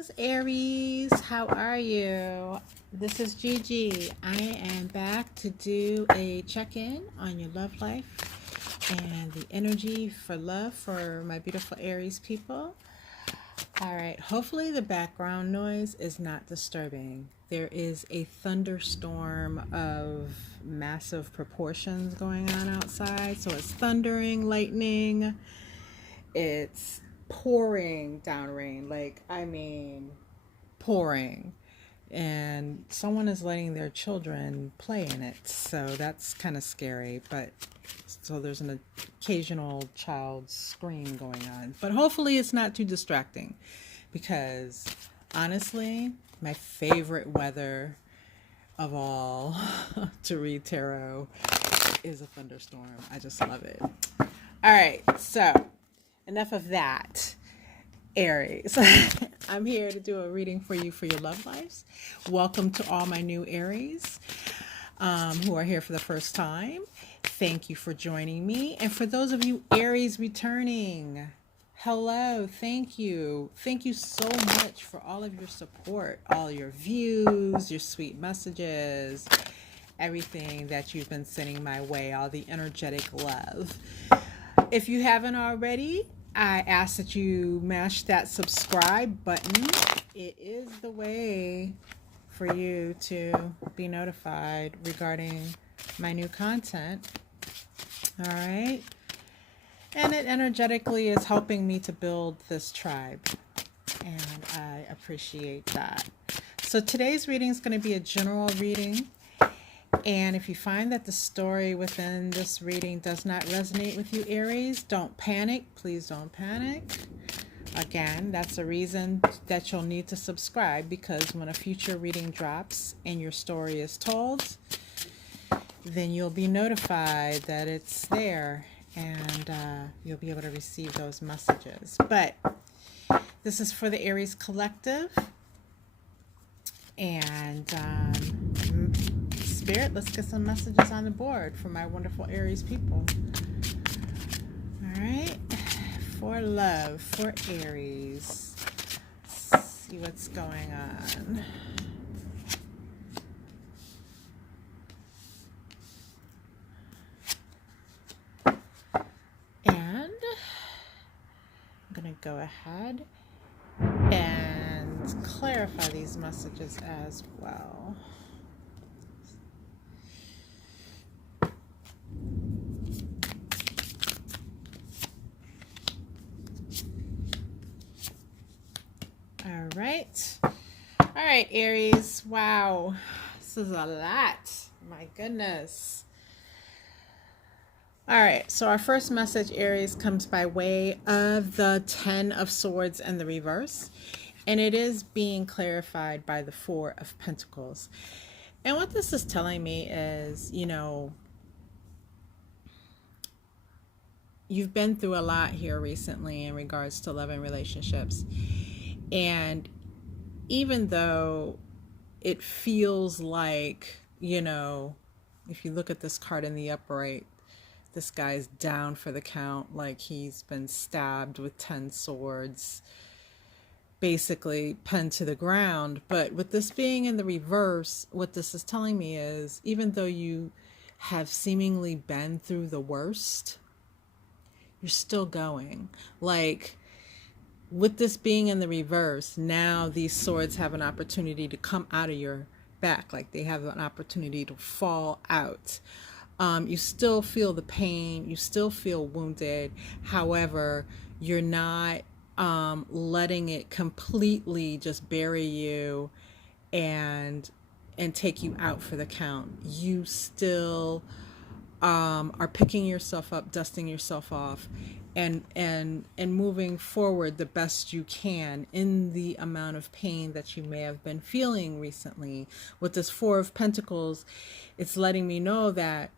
Greetings, Aries. How are you? This is Gigi. I am back to do a check-in on your love life and the energy for love for my beautiful Aries people. All right. Hopefully the background noise is not disturbing. There is a thunderstorm of massive proportions going on outside. So it's thundering, lightning. It's pouring down rain, pouring, and someone is letting their children play in it, so that's kind of scary. But so there's an occasional child scream going on, but hopefully it's not too distracting, because honestly my favorite weather of all to read tarot is a thunderstorm. I just love it. All right, so enough of that, Aries. I'm here to do a reading for you for your love lives. Welcome to all my new Aries who are here for the first time. Thank you for joining me. And for those of you Aries returning, hello, thank you. Thank you so much for all of your support, all your views, your sweet messages, everything that you've been sending my way, all the energetic love. If you haven't already, I ask that you mash that subscribe button. It is the way for you to be notified regarding my new content. All right. And it energetically is helping me to build this tribe. And I appreciate that. So today's reading is going to be a general reading. And if you find that the story within this reading does not resonate with you, Aries, don't panic. Please don't panic. Again, that's a reason that you'll need to subscribe, because when a future reading drops and your story is told, then you'll be notified that it's there, and you'll be able to receive those messages. But this is for the Aries Collective. And Spirit, let's get some messages on the board for my wonderful Aries people. All right. For love, for Aries. Let's see what's going on. And I'm going to go ahead and clarify these messages as well. All right, Aries. Wow, this is a lot. My goodness. All right, so our first message, Aries, comes by way of the 10 of Swords in the reverse, and it is being clarified by the 4 of Pentacles. And what this is telling me is, you've been through a lot here recently in regards to love and relationships. And even though it feels like, if you look at this card in the upright, this guy's down for the count, like he's been stabbed with 10 swords, basically pinned to the ground. But with this being in the reverse, what this is telling me is, even though you have seemingly been through the worst, you're still going. Like, with this being in the reverse, now these swords have an opportunity to come out of your back. Like, they have an opportunity to fall out. You still feel the pain. You still feel wounded. However, you're not letting it completely just bury you and take you out for the count. You still are picking yourself up, dusting yourself off, and moving forward the best you can in the amount of pain that you may have been feeling recently. With this 4 of Pentacles, it's letting me know that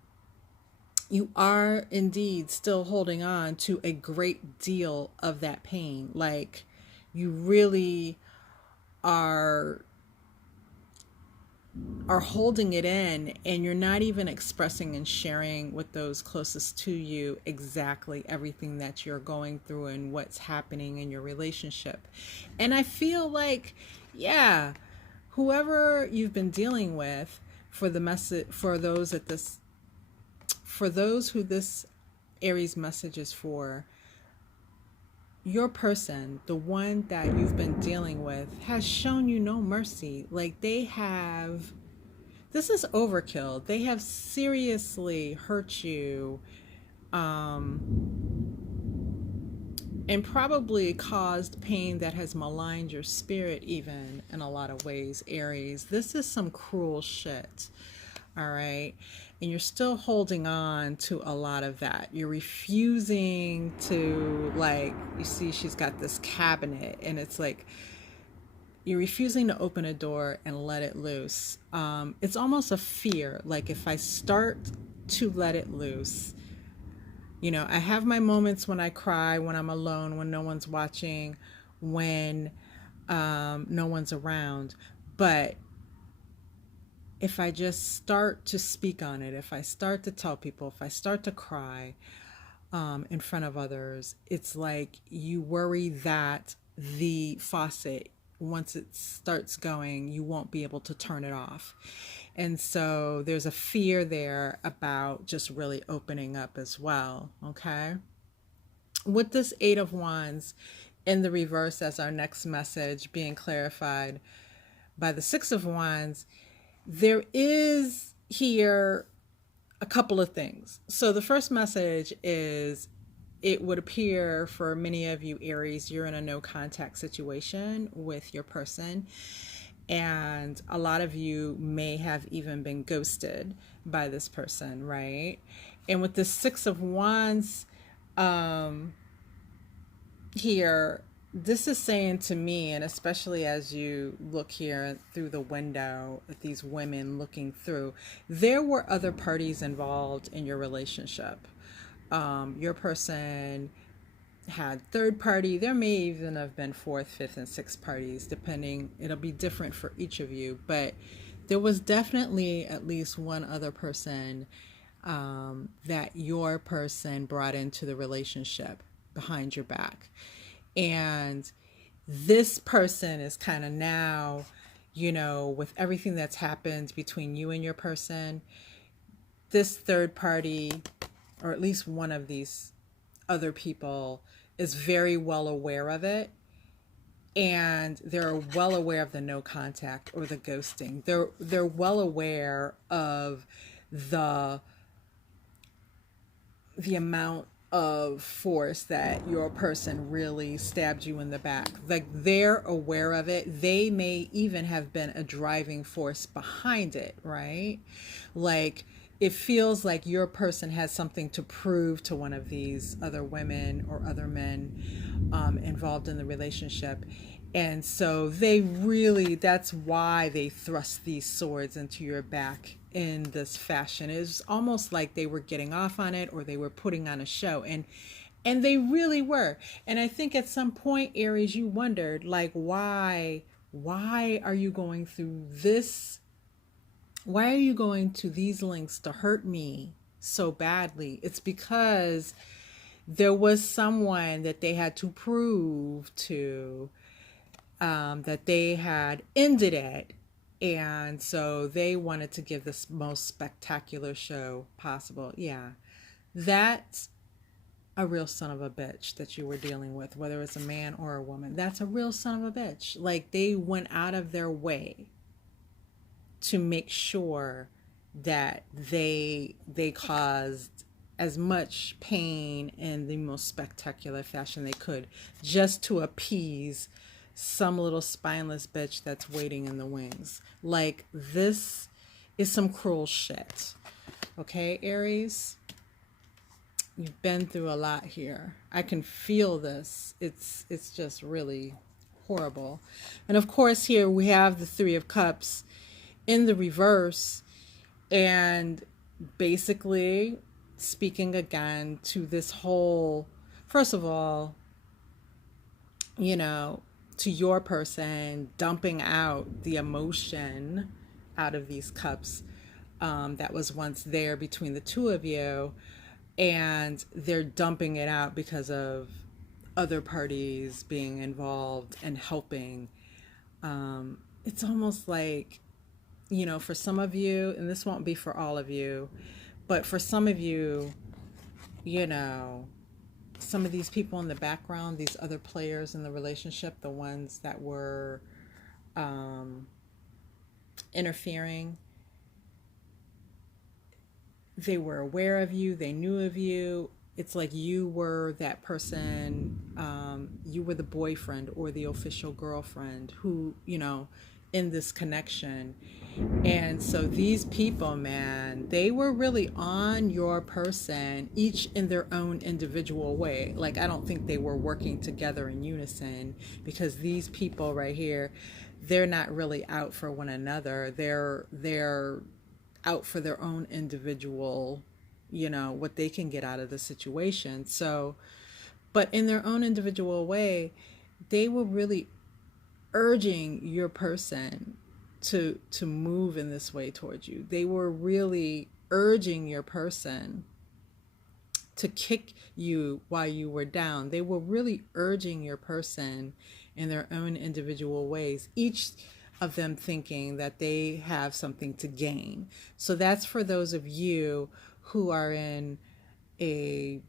you are indeed still holding on to a great deal of that pain. Like, you really are are holding it in, and you're not even expressing and sharing with those closest to you exactly everything that you're going through and what's happening in your relationship. And I feel like, yeah, whoever you've been dealing with, for the message, for those who this Aries message is for, your person, the one that you've been dealing with, has shown you no mercy. Like, they have, this is overkill. They have seriously hurt you, and probably caused pain that has maligned your spirit, even in a lot of ways, Aries. This is some cruel shit. All right. And you're still holding on to a lot of that. You're refusing to, like, you see, she's got this cabinet, and it's like, you're refusing to open a door and let it loose. It's almost a fear. Like, if I start to let it loose, I have my moments when I cry, when I'm alone, when no one's watching, when no one's around. But if I just start to speak on it, if I start to tell people, if I start to cry in front of others, it's like you worry that the faucet, once it starts going, you won't be able to turn it off. And so there's a fear there about just really opening up as well. Okay. With this Eight of Wands in the reverse as our next message being clarified by the Six of Wands, there is here a couple of things. So the first message is, it would appear for many of you Aries, you're in a no contact situation with your person. And a lot of you may have even been ghosted by this person, right? And with the Six of Wands here, this is saying to me, and especially as you look here through the window at these women looking through, there were other parties involved in your relationship. Your person had third party. There may even have been fourth, fifth, and sixth parties, depending. It'll be different for each of you, but there was definitely at least one other person that your person brought into the relationship behind your back. And this person is kind of now, with everything that's happened between you and your person, this third party, or at least one of these other people, is very well aware of it. And they're well aware of the no contact or the ghosting. They're well aware of the amount of force that your person really stabbed you in the back. Like, they're aware of it. They may even have been a driving force behind it, right? Like, it feels like your person has something to prove to one of these other women or other men involved in the relationship. And so that's why they thrust these swords into your back in this fashion. It's almost like they were getting off on it, or they were putting on a show. And they really were. And I think at some point, Aries, you wondered, like, why are you going through this? Why are you going to these lengths to hurt me so badly? It's because there was someone that they had to prove to, that they had ended it. And so they wanted to give this most spectacular show possible. Yeah, that's a real son of a bitch that you were dealing with, whether it's a man or a woman. That's a real son of a bitch. Like, they went out of their way to make sure that they caused as much pain in the most spectacular fashion they could, just to appease some little spineless bitch that's waiting in the wings. Like, this is some cruel shit. Okay, Aries? You've been through a lot here. I can feel this. It's just really horrible. And of course, here we have the Three of Cups in the reverse, and basically speaking again to this whole, first of all, to your person dumping out the emotion out of these cups that was once there between the two of you, and they're dumping it out because of other parties being involved and helping. It's almost like, for some of you, and this won't be for all of you, but for some of you, you know, some of these people in the background, these other players in the relationship, the ones that were interfering, they were aware of you, they knew of you. It's like you were that person, you were the boyfriend or the official girlfriend who, in this connection. And so these people, man, they were really on your person, each in their own individual way. Like, I don't think they were working together in unison, because these people right here, they're not really out for one another. They're out for their own individual, what they can get out of the situation. So, but in their own individual way, they were really urging your person to move in this way towards you. They were really urging your person to kick you while you were down. They were really urging your person in their own individual ways, each of them thinking that they have something to gain. So that's for those of you who are in a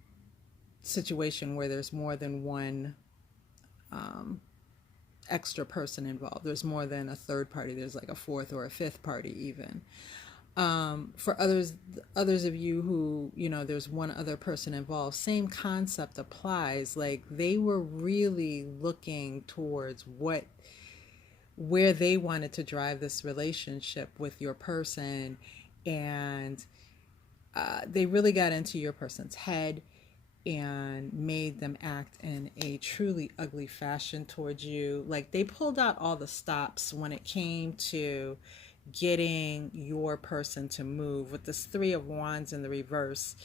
situation where there's more than one extra person involved. There's more than a third party. There's like a fourth or a fifth party even. For others of you who, there's one other person involved, same concept applies. Like, they were really looking towards where they wanted to drive this relationship with your person, and they really got into your person's head and made them act in a truly ugly fashion towards you. Like, they pulled out all the stops when it came to getting your person to move. With this Three of Wands in the reverse,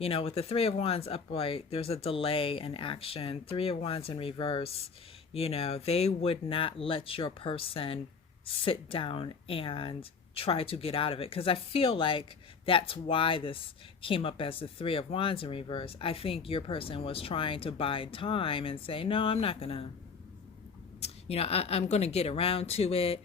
with the Three of Wands upright, there's a delay in action. Three of Wands in reverse, they would not let your person sit down and try to get out of it. Because I feel like that's why this came up as the Three of Wands in reverse. I think your person was trying to buy time and say, no, I'm not gonna, I'm gonna get around to it.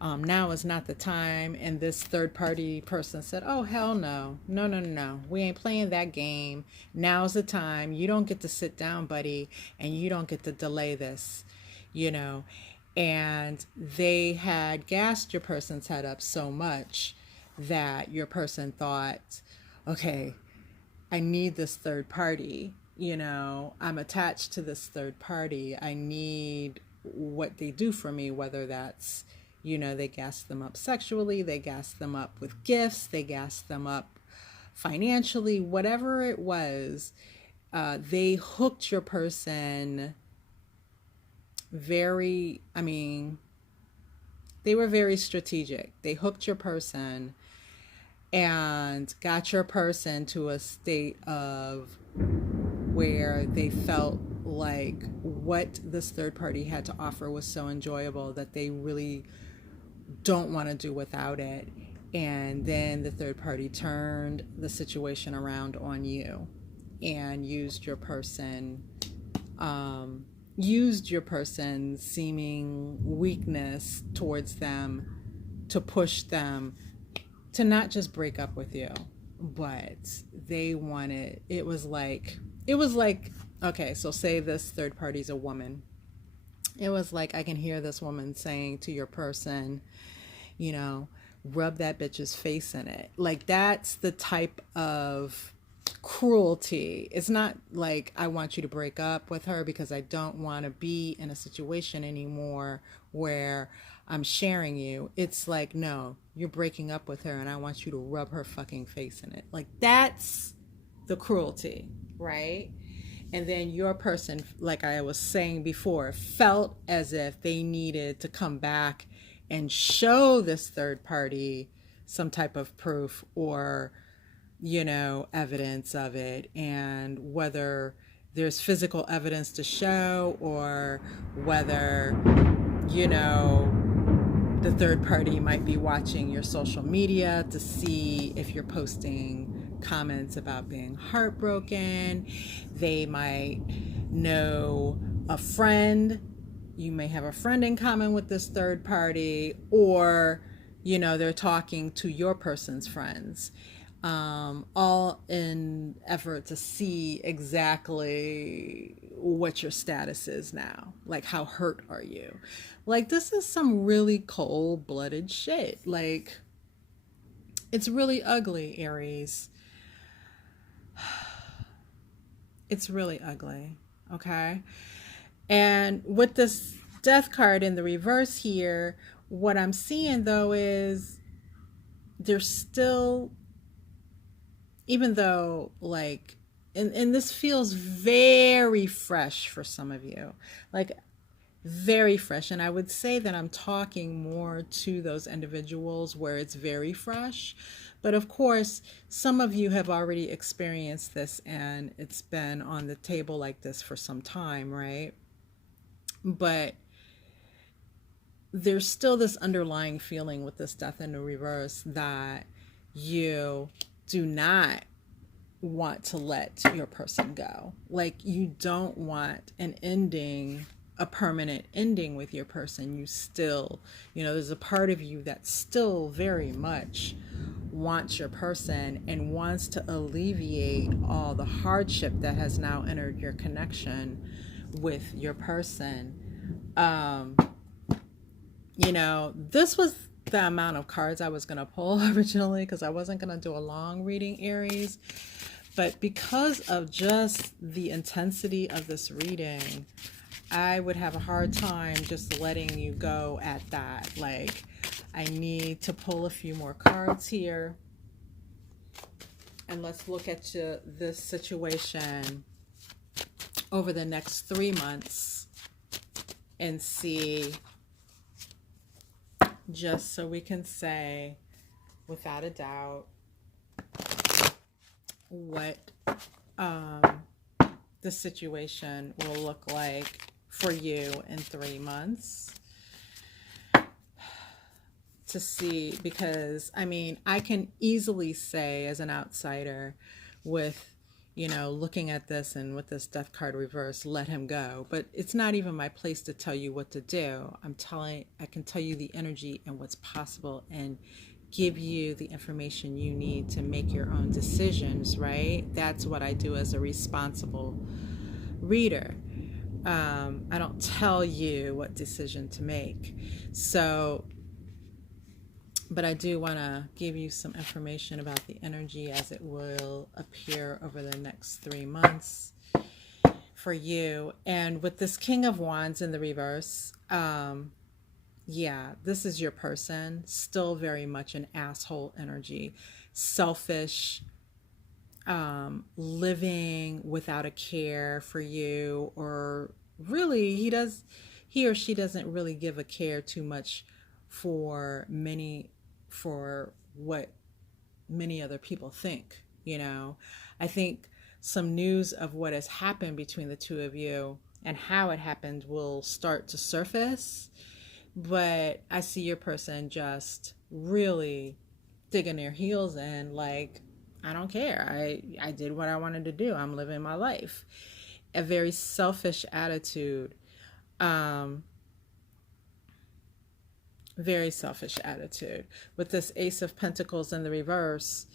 Now is not the time. And this third party person said, oh, hell no. No. We ain't playing that game. Now's the time. You don't get to sit down, buddy, and you don't get to delay this, And they had gassed your person's head up so much that your person thought, okay, I need this third party. I'm attached to this third party. I need what they do for me, whether that's, they gas them up sexually, they gas them up with gifts, they gas them up financially, whatever it was. They hooked your person they were very strategic. They hooked your person and got your person to a state of where they felt like what this third party had to offer was so enjoyable that they really don't want to do without it. And then the third party turned the situation around on you and used your person's seeming weakness towards them to push them to not just break up with you, but it was like, okay, so say this third party's a woman. It was like, I can hear this woman saying to your person, rub that bitch's face in it. Like, that's the type of cruelty. It's not like, I want you to break up with her because I don't want to be in a situation anymore where I'm sharing you. It's like, no, you're breaking up with her and I want you to rub her fucking face in it. Like, that's the cruelty, right? And then your person, like I was saying before, felt as if they needed to come back and show this third party some type of proof or, evidence of it. And whether there's physical evidence to show or whether, The third party might be watching your social media to see if you're posting comments about being heartbroken. They might know a friend. You may have a friend in common with this third party, or, you know, they're talking to your person's friends, all in effort to see exactly what your status is now. Like, how hurt are you? Like, this is some really cold-blooded shit. Like, it's really ugly, Aries. It's really ugly, okay? And with this death card in the reverse here, what I'm seeing though is there's still, even though like, and this feels very fresh for some of you, like very fresh. And I would say that I'm talking more to those individuals where it's very fresh. But of course, some of you have already experienced this and it's been on the table like this for some time, right? But there's still this underlying feeling with this death in the reverse that you do not want to let your person go. Like, you don't want an ending, a permanent ending with your person. You still, you know, there's a part of you that still very much wants your person and wants to alleviate all the hardship that has now entered your connection with your person. You know, this was the amount of cards I was going to pull originally, because I wasn't going to do a long reading, Aries. But because of just the intensity of this reading, I would have a hard time just letting you go at that. Like, I need to pull a few more cards here. And let's look at this situation over the next 3 months and see, just so we can say without a doubt what the situation will look like for you in 3 months. To see, because I mean, I can easily say as an outsider with, you know, looking at this and with this death card reverse, let him go. But it's not even my place to tell you what to do. I can tell you the energy and what's possible and give you the information you need to make your own decisions, right? That's what I do as a responsible reader. I don't tell you what decision to make. So, but I do want to give you some information about the energy as it will appear over the next 3 months for you. And with this King of Wands in the reverse, yeah, this is your person. Still very much an asshole energy. Selfish, living without a care for you, or really he or she doesn't really give a care too much for what many other people think, you know. I think some news of what has happened between the two of you and how it happened will start to surface, but I see your person just really digging their heels in, like, I don't care. I did what I wanted to do. I'm living my life. A very selfish attitude. Very selfish attitude. With this Ace of Pentacles in the reverse,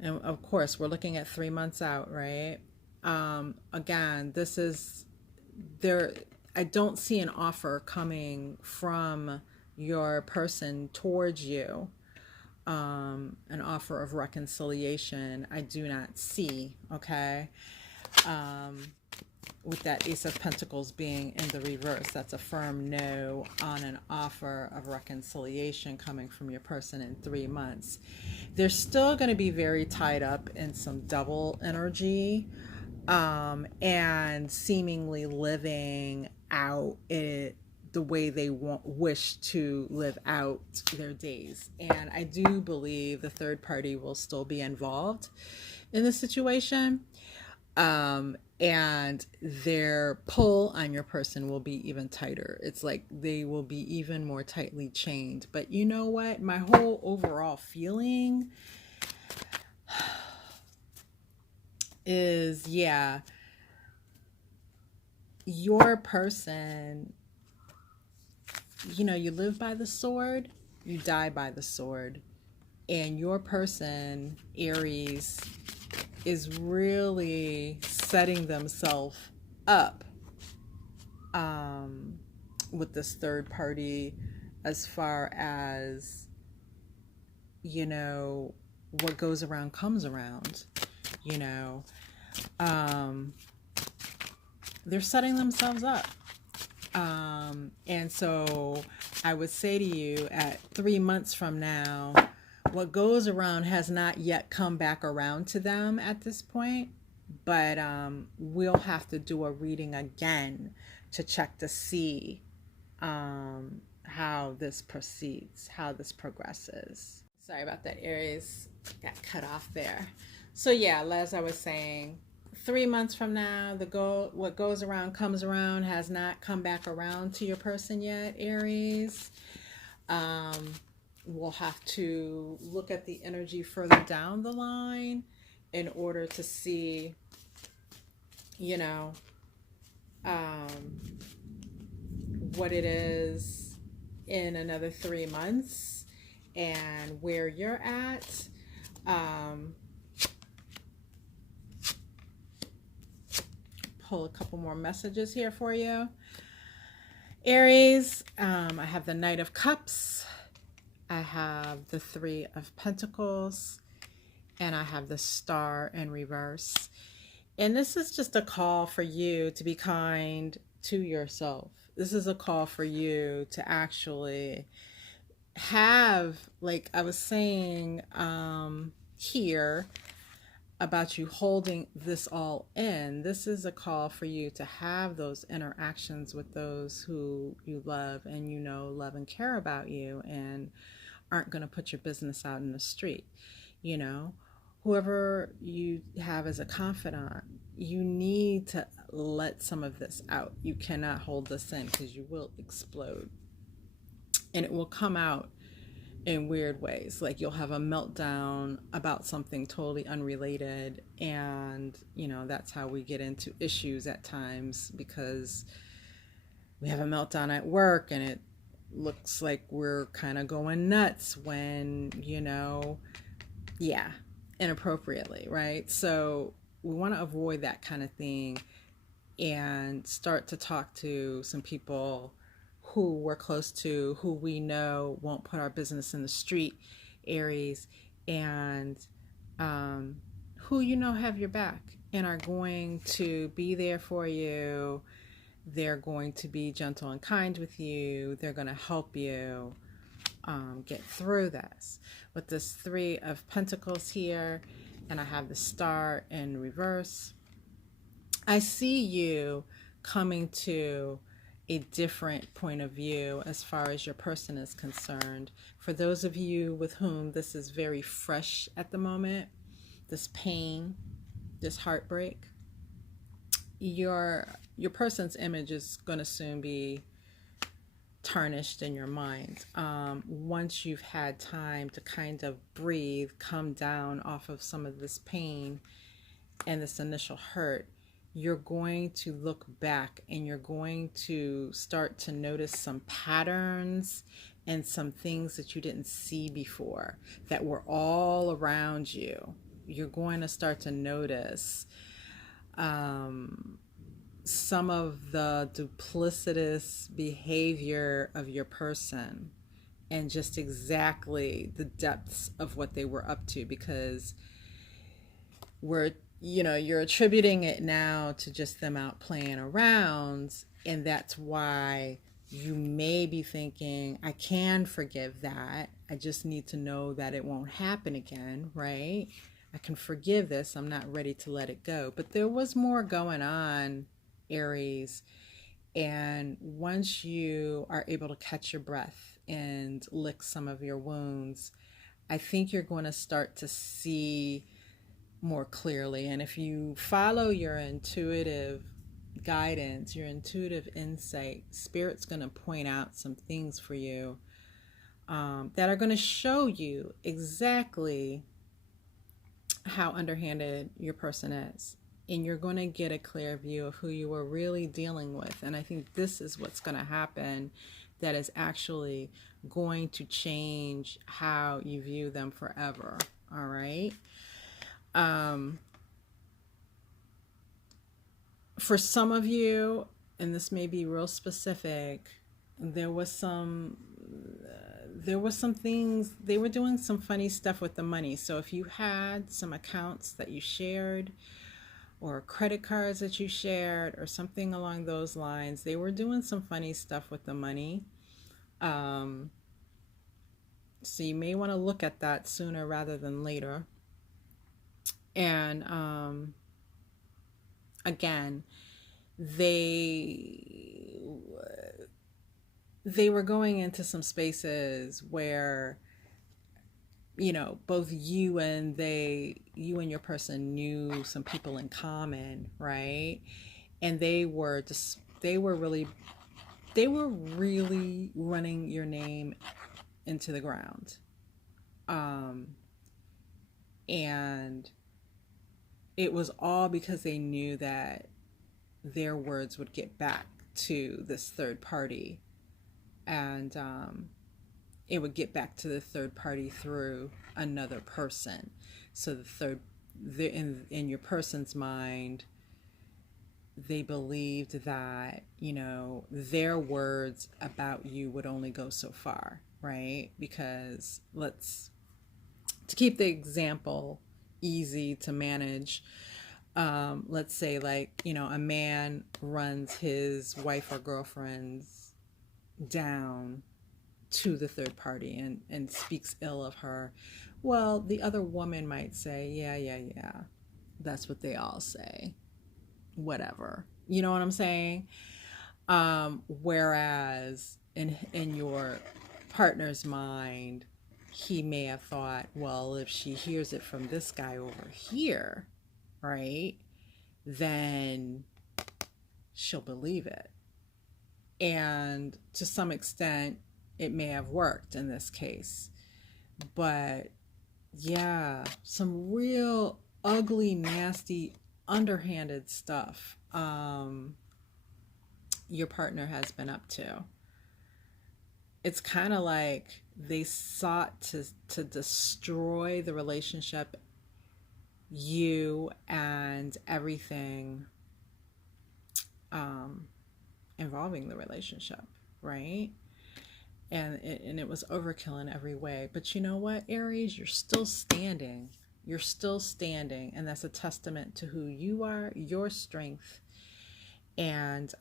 and of course, we're looking at 3 months out, right? Again, this is there. I don't see an offer coming from your person towards you. An offer of reconciliation, I do not see, okay? With that Ace of Pentacles being in the reverse, that's a firm no on an offer of reconciliation coming from your person in 3 months. They're still going to be very tied up in some double energy, and seemingly living out it the way they wish to live out their days. And I do believe the third party will still be involved in the situation. And their pull on your person will be even tighter. It's like they will be even more tightly chained. But you know what? My whole overall feeling is, yeah, your person, you know, you live by the sword, you die by the sword. And your person, Aries, is really setting themselves up with this third party, as far as, you know, what goes around comes around, you know. They're setting themselves up. And so I would say to you, at 3 months from now, what goes around has not yet come back around to them at this point, but we'll have to do a reading again to check to see how this proceeds, how this progresses. Sorry about that, Aries. Got cut off there. So yeah, as I was saying, 3 months from now, what goes around comes around has not come back around to your person yet, Aries. We'll have to look at the energy further down the line in order to see, you know, what it is in another 3 months and where you're at. Pull a couple more messages here for you, Aries. I have the Knight of Cups, I have the Three of Pentacles, and I have the Star in reverse. And this is just a call for you to be kind to yourself. This is a call for you to actually have, like I was saying here about you holding this all in. This is a call for you to have those interactions with those who you love and you know love and care about you and aren't going to put your business out in the street. You know, whoever you have as a confidant, you need to let some of this out. You cannot hold this in because you will explode. And it will come out in weird ways. Like you'll have a meltdown about something totally unrelated. And, you know, that's how we get into issues at times, because we have a meltdown at work and it looks like we're kind of going nuts when, you know, yeah, inappropriately, right? So we want to avoid that kind of thing and start to talk to some people who we're close to, who we know won't put our business in the street, Aries, and who you know have your back and are going to be there for you. They're going to be gentle and kind with you. They're going to help you get through this. With this Three of Pentacles here, and I have the Star in reverse, I see you coming to a different point of view as far as your person is concerned. For those of you with whom this is very fresh at the moment, this pain, this heartbreak, your person's image is going to soon be tarnished in your mind. Once you've had time to kind of breathe, come down off of some of this pain and this initial hurt, you're going to look back and you're going to start to notice some patterns and some things that you didn't see before that were all around you. You're going to start to notice some of the duplicitous behavior of your person and just exactly the depths of what they were up to, because you're attributing it now to just them out playing around, and that's why you may be thinking, I can forgive that. I just need to know that it won't happen again, right? I can forgive this. I'm not ready to let it go. But there was more going on, Aries. And once you are able to catch your breath and lick some of your wounds, I think you're going to start to see more clearly. And if you follow your intuitive guidance, your intuitive insight, Spirit's going to point out some things for you that are going to show you exactly how underhanded your person is. And you're going to get a clear view of who you are really dealing with. And I think this is what's going to happen that is actually going to change how you view them forever. All right. For some of you, and this may be real specific, there was some things, they were doing some funny stuff with the money. So if you had some accounts that you shared or credit cards that you shared or something along those lines, they were doing some funny stuff with the money. So you may want to look at that sooner rather than later. And again, they were going into some spaces where, you know, both you and your person knew some people in common, right? And they were really running your name into the ground. And it was all because they knew that their words would get back to this third party, and it would get back to the third party through another person. So in your person's mind, they believed that, you know, their words about you would only go so far, right? Because to keep the example easy to manage, let's say, like, you know, a man runs his wife or girlfriend's down to the third party and speaks ill of her. Well, the other woman might say, yeah, that's what they all say, whatever, you know what I'm saying? Whereas in your partner's mind, he may have thought, well, if she hears it from this guy over here, right, then she'll believe it. And to some extent, it may have worked in this case. But yeah, some real ugly, nasty, underhanded stuff your partner has been up to. It's kind of like they sought to destroy the relationship, you and everything involving the relationship, right? And it was overkill in every way. But you know what, Aries, you're still standing. You're still standing, and that's a testament to who you are, your strength. And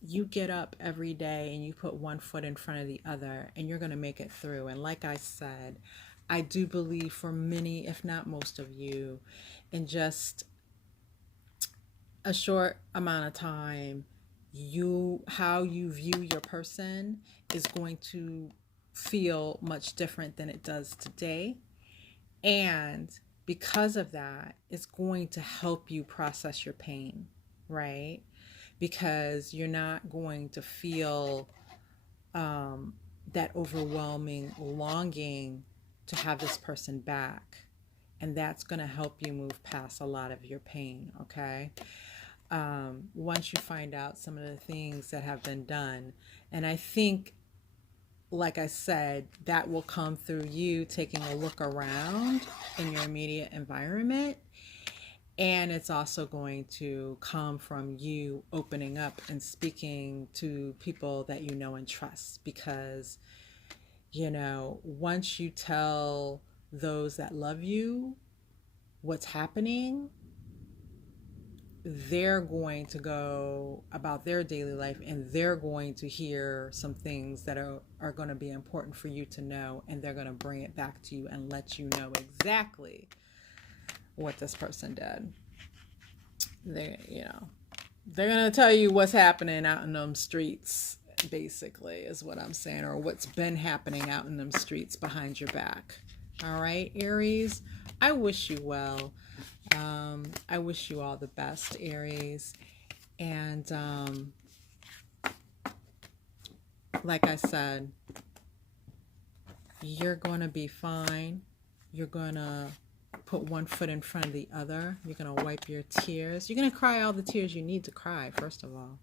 you get up every day and you put one foot in front of the other, and you're going to make it through. And like I said, I do believe for many, if not most of you, in just a short amount of time, how you view your person is going to feel much different than it does today. And because of that, it's going to help you process your pain, right? Because you're not going to feel that overwhelming longing to have this person back. And that's going to help you move past a lot of your pain, okay? Once you find out some of the things that have been done. And I think, like I said, that will come through you taking a look around in your immediate environment. And it's also going to come from you opening up and speaking to people that you know and trust. Because, you know, once you tell those that love you what's happening, they're going to go about their daily life, and they're going to hear some things that are going to be important for you to know, and they're going to bring it back to you and let you know exactly what this person did. They're going to tell you what's happening out in them streets, basically, is what I'm saying, or what's been happening out in them streets behind your back. All right, Aries, I wish you well. I wish you all the best, Aries. And like I said, you're going to be fine. You're going to put one foot in front of the other. You're going to wipe your tears. You're going to cry all the tears you need to cry, first of all.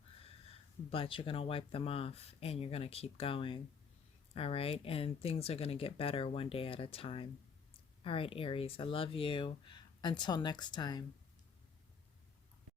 But you're going to wipe them off and you're going to keep going. All right? And things are going to get better one day at a time. All right, Aries, I love you. Until next time.